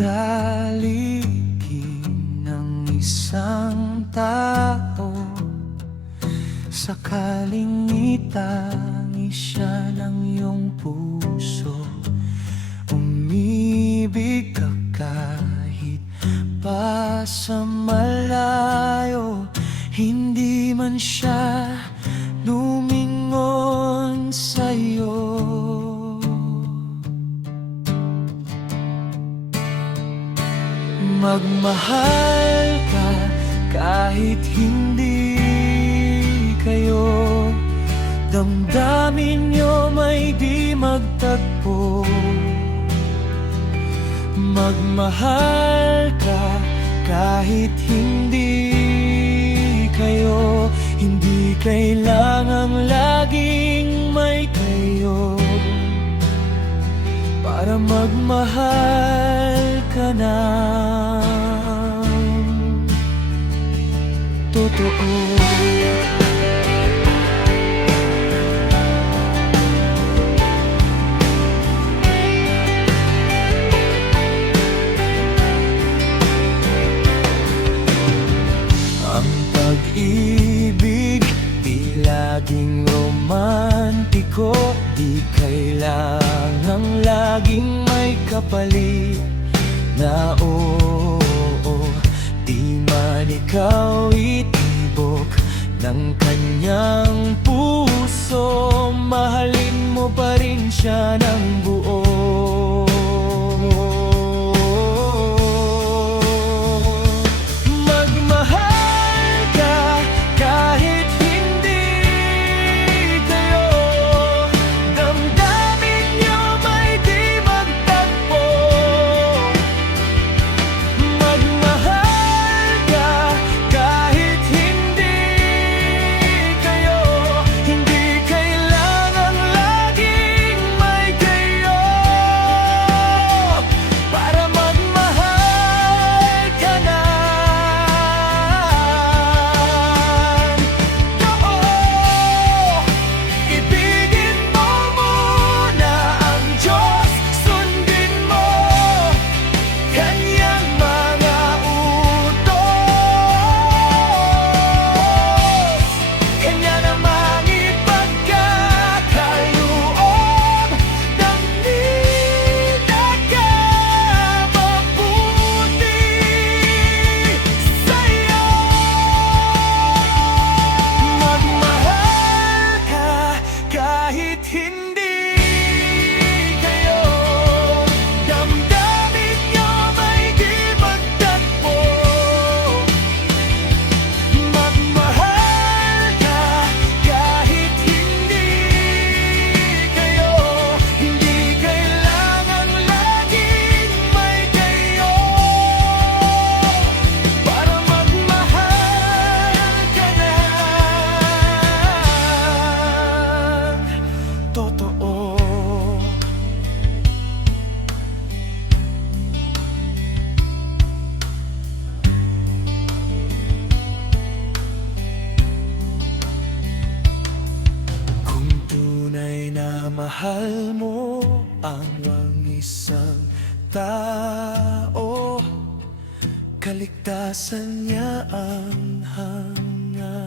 Pagkalihim ng isang tao, sakaling itangi siya ng iyong puso. Umibig ka kahit pa sa malayo, hindi man siya lumingon sa'yo. Magmahal ka kahit hindi kayo, damdamin nyo may di magtagpo. Magmahal ka kahit hindi kayo, hindi kailangang laging may kayo para magmahal ka ng totoo. Ang pag-ibig di laging romantiko, di kailangang laging may kapalit na oo. Di man ikaw itibok ng kanyang puso, mahalin mo pa rin siya ng buo. Mahal mo ang isang tao, kaligtasan niya ang hangarin